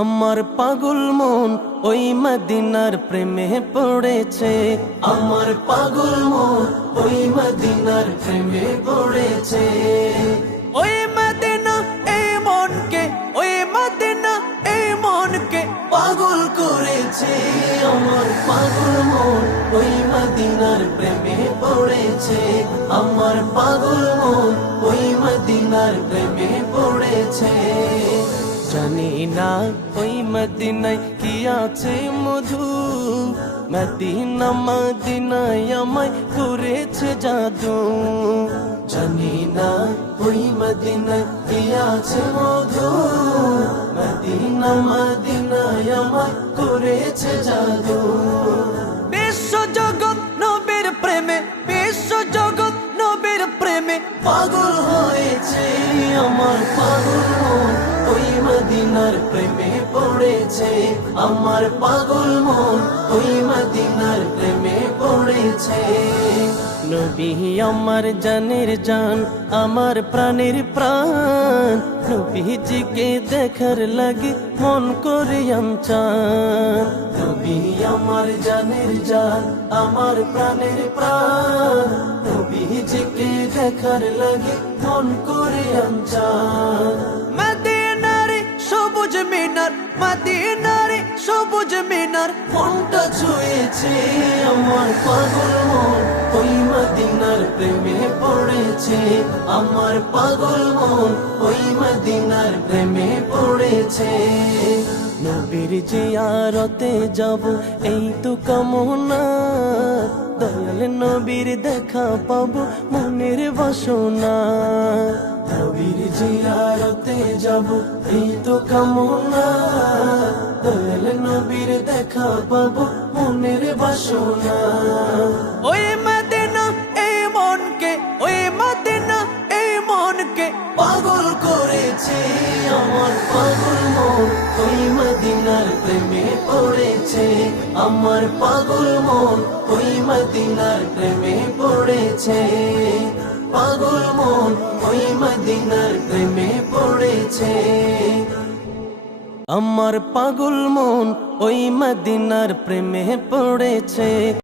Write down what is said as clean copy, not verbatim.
আমার পাগল মন ওই মদিনার প্রেমে পড়েছে। আমার পাগল মন ওই মদিনার প্রেমে পড়েছে। ওই মদিনা এই মনকে, ওই মদিনা এই মনকে পাগল করেছে। আমার পাগল মন ওই মদিনার প্রেমে পড়েছে। আমার পাগল মন ওই মদিনার প্রেমে পড়েছে। জানি না ওই মদিনায় কি আছে মধু, মদিনা মদিনায় আমায় করেছে জাদু। জানি না ওই মদিনায় কি আছে মধু, মদিনা মদিনায় আমায় করেছে জাদু। বিশ্ব জগৎ নবীর প্রেমে, বিশ্ব জগৎ নবীর প্রেমে পাগল হয়েছে। আমার পাগল মন ওই মদিনার প্রেমে পড়েছে। আমার পাগল মন ওই মদিনার প্রেমে পড়েছে। নবী আমার জানের জান, আমার প্রাণের প্রাণ, নবীজিকে দেখার লাগে মন করে আমচান। নবী আমার জানের জান, আমার প্রাণের প্রাণ, নবীজিকে দেখার লাগে মন করে আমচান। মদিনারে সবুজ মিনার, মদিনারে সবুজ মিনার মনটা ছুঁয়েছে। আমার পাগল মন ওই মদিনার প্রেমে পড়েছে। আমার পাগল মন ওই মদিনার প্রেমে পড়েছে। নবীর জিয়ারতে যাব এই তো কামনা, দয়াল নবীর দেখা পাবো মনের বাসনা। নবীর জিয়ারতে যাব এই তো কামনা, দয়াল নবীর দেখা পাবো মনের বাসনা। ওই মদিনা এই মনকে, ওই মদিনা এই মনকে পাগল করেছে। আমার পাগল মন ওই মদিনার প্রেমে পড়েছে। আমার পাগল মন ওই মদিনার প্রেমে পড়েছে। পাগল মন ওই মদিনার প্রেমে পড়েছে। আমার পাগল মন ওই মদিনার প্রেমে পড়েছে।